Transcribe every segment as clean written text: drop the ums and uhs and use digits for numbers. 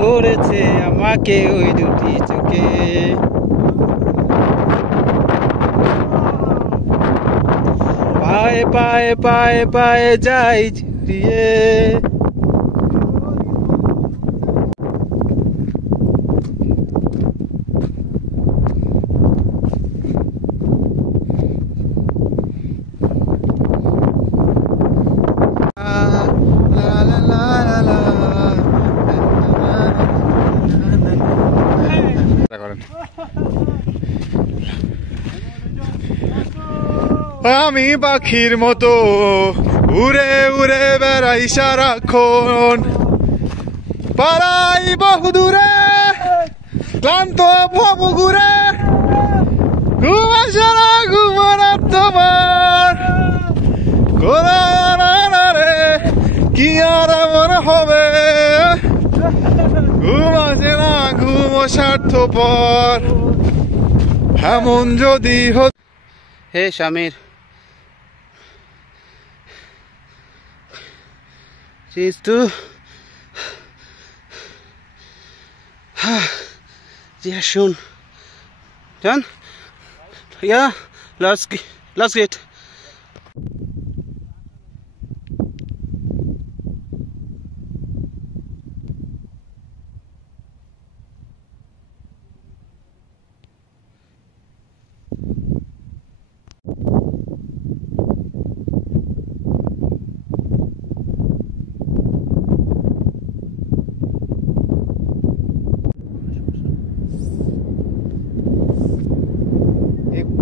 করেছে আমাকে ওই দুটি চোখে। পায়ে পায়ে পায়ে পায়ে যাই ঝুরিয়ে। আমি পাখির মতো উড়ে উড়ে বেড়াই সারাক্ষণ, পাড়াই বহুদূরে ক্লান্ত ভবঘুরে, ঘুম আসে না ঘুমার তোমার রে, কি আর এমন হবে, ঘুম আসে না ঘুম স্বার্থপর এমন যদি হতো। হে শামির, siehst du? Sehr schön. Dann? Ja, los geht.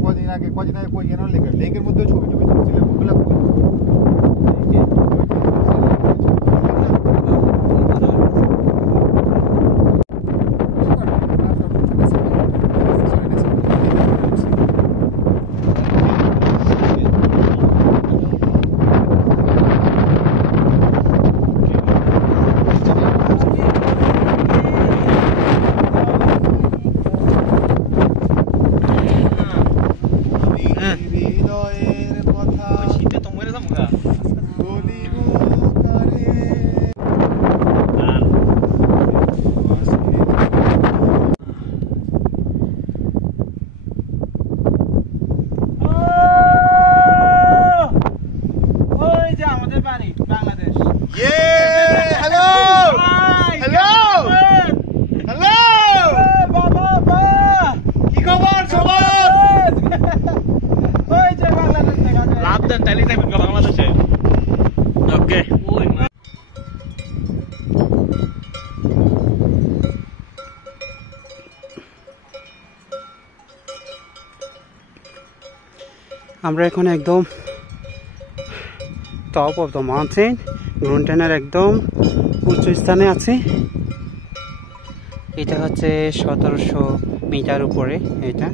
কদিন আগে কই যেন লেকের মধ্যে ছবি টবি তুলছিল, ওগুলা আমরা এখন একদম টপ অফ দ্য মাউন্টেন, গ্রুনটেনের একদম উঁচু স্থানে আছি। এটা হচ্ছে 1700 মিটার উপরে। এটা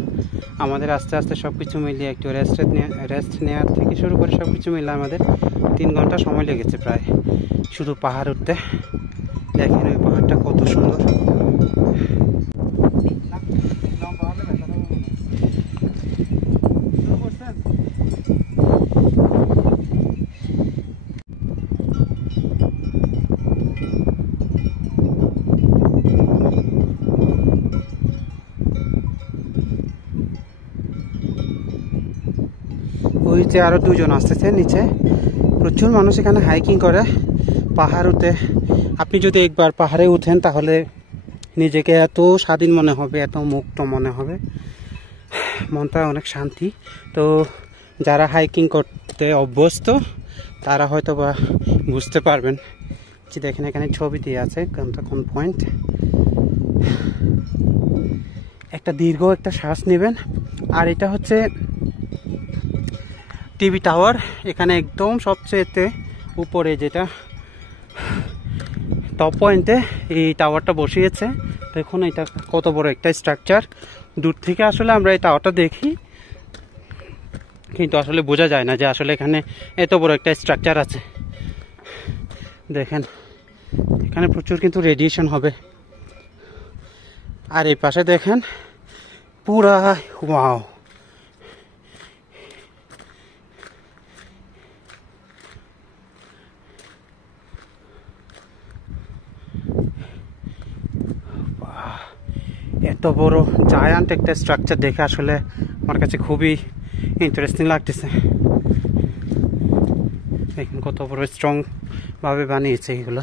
আমাদের আস্তে আস্তে সব কিছু মিলিয়ে একটু রেস্ট নেওয়ার থেকে শুরু করে সব কিছু মিলে আমাদের 3 ঘন্টা সময় লেগেছে প্রায় শুধু পাহাড় উঠতে। দেখেন ওই পাহাড়টা কত সুন্দর। ওই যে আরো দুজন আসতেছে নিচে। প্রচুর মানুষ এখানে হাইকিং করে পাহাড় উঠে। আপনি যদি একবার পাহাড়ে উঠেন তাহলে নিজেকে এত স্বাধীন মনে হবে, এত মুক্ত মনে হবে, মনটা অনেক শান্তি। তো যারা হাইকিং করতে অভ্যস্ত তারা হয়তো বা বুঝতে পারবেন। যে দেখেন এখানে ছবি দিয়ে আছে কোন পয়েন্ট। একটা দীর্ঘ একটা শ্বাস নেবেন। আর এটা হচ্ছে টিভি টাওয়ার, এখানে একদম সবচেয়ে উপরে যেটা টপ পয়েন্টে এই টাওয়ারটা বসিয়েছে। দেখুন এটা কত বড় একটা স্ট্রাকচার। দূর থেকে আসলে আমরা এই টাওয়ারটা দেখি কিন্তু আসলে বোঝা যায় না যে আসলে এখানে এত বড় একটা স্ট্রাকচার আছে। দেখেন এখানে প্রচুর কিন্তু রেডিয়েশন হবে। আর এই পাশে দেখেন পুরা ওয়াও, এত বড় জায়ান্ট একটা স্ট্রাকচার দেখে আসলে আমার কাছে খুবই ইন্টারেস্টিং লাগতেছে। দেখুন কত বড় স্ট্রং ভাবে বানিয়েছে এগুলো,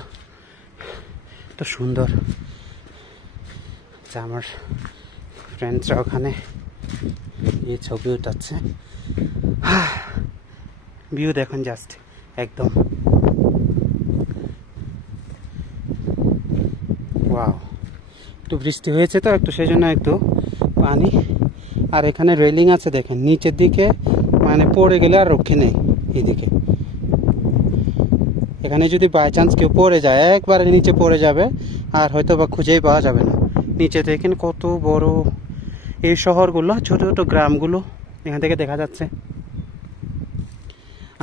তো সুন্দর। আচ্ছা, আমার ফ্রেন্ডসরা ওখানে এই ছবি উঠাচ্ছে। ভিউ দেখুন জাস্ট একদম ওয়াও। একটু বৃষ্টি হয়েছে তো একটু, সেই জন্য একটু পানি। আর এখানে রেলিং আছে দেখেন নিচের দিকে, মানে পড়ে গেলে আর রক্ষে নেই। এইদিকে এখানে যদি বাই চান্স কেউ পড়ে যায় একবারে নিচে পড়ে যাবে, আর হয়তো বা খুঁজেই পাওয়া যাবে না। নিচে দেখেন কত বড় এই শহরগুলো, ছোট ছোট গ্রামগুলো এখান থেকে দেখা যাচ্ছে।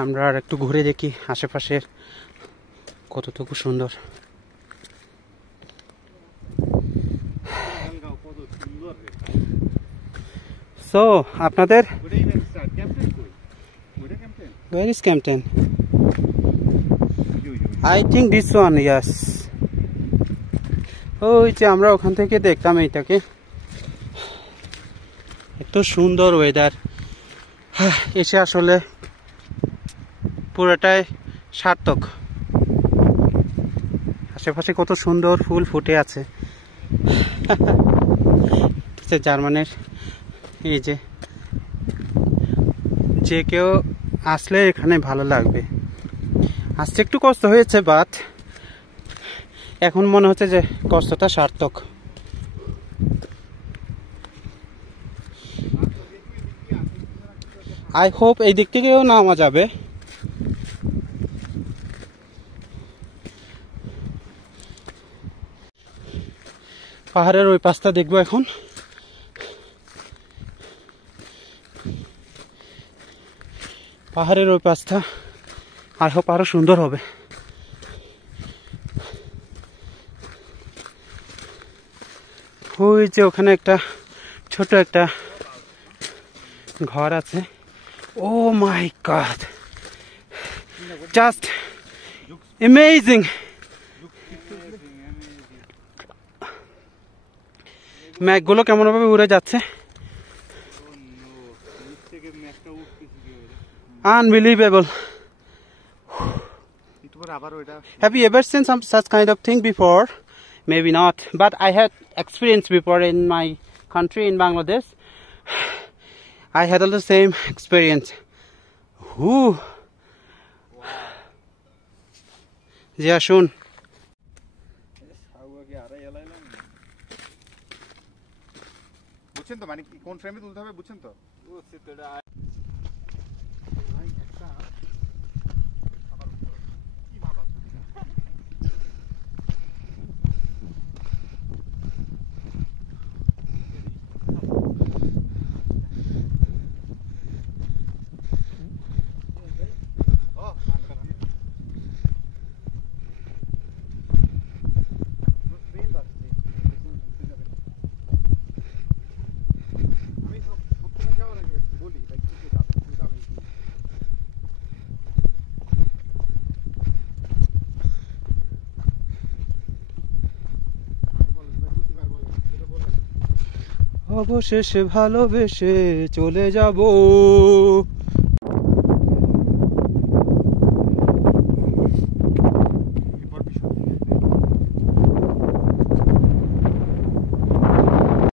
আমরা আর একটু ঘুরে দেখি আশেপাশের কতটুকু সুন্দর। সো আপনাদের where is Campton? I think this one, yes. ওই যে আমরা ওখান থেকে দেখতাম এইটাকে। এত সুন্দর ওয়েদার, এসে আসলে পুরোটাই সার্থক। আশেপাশে কত সুন্দর ফুল ফুটে আছে। জার্মানের এই যে কেউ আসলে এখানে ভালো লাগবে। আসতে একটু কষ্ট হয়েছে, বাট এখন মনে হচ্ছে যে কষ্টটা সার্থক। আই হোপ এই দিক থেকেও নামা যাবে। পাহাড়ের ওই পাশটা দেখবো এখন। পাহাড়ের ওই পাশটা আই হোপ আরো সুন্দর হবে। ওই যে ওখানে একটা ছোট একটা ঘর আছে। ও মাই গড, জাস্ট অ্যামেজিং। ম্যাঘগুলো কেমন ভাবে উড়ে যাচ্ছে, unbelievable. Have you ever seen some such kind of thing before? Maybe not, but I had experience before in my country, in Bangladesh. I had all the same experience. Whoo. Yeah, Shun. বুঝছেন তো, মানে কোন ফ্রেমে তুলতে হবে বুঝছেন তো? অবশেষে ভালোবেসে চলে যাব।